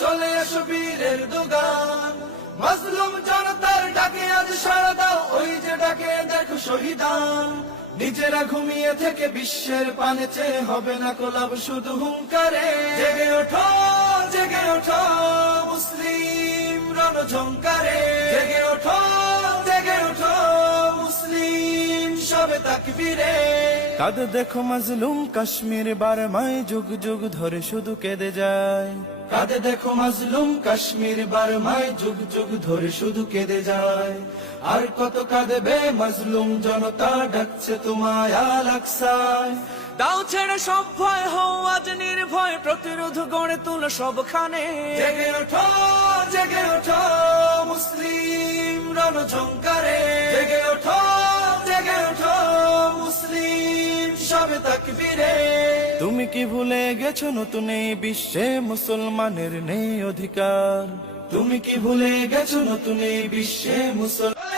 চলে এসো বীরের দুগান, মাজলুম জনতার ডাকে আজ সাড়া দাও, ওই যে ডাকে দেখো শহীদান। নিজেরা ঘুমিয়ে থেকে বিশ্বের পানে চেয়ে হবে না কোলাব শুধু হুঙ্কারে। জেগে ওঠো, জেগে ওঠো মুসলিম রণঝঙ্কারে। জেগে ওঠো, জেগে ওঠো মুসলিম সবে তাকবীরে। কাঁদে দেখো মাজলুম কাশ্মীর বারমায়, যুগ যুগ ধরে শুধু কেঁদে যায়। কাঁদে দেখো মাজলুম কাশ্মীর বারমায়, যুগ যুগ ধরে শুধু কেঁদে যায়। আর কত কাঁদবে মাজলুম জনতা, ডাকছে তোমায় আল আকসায়। দাও ছেড়ে সব ভয়, হও আজ নির্ভয়, প্রতিরোধ গড়ে তুলো সবখানে। জেগে ওঠো, জেগে ওঠো মুসলিম রণঝঙ্কারে। জেগে ওঠো, জেগে ওঠো মুসলিম সবে তাকবীরে। তুমি কি ভুলে গেছো নতুন এই বিশ্বে মুসলমানের নেই অধিকার? তুমি কি ভুলে গেছো নতুন এই বিশ্বে মুসলমান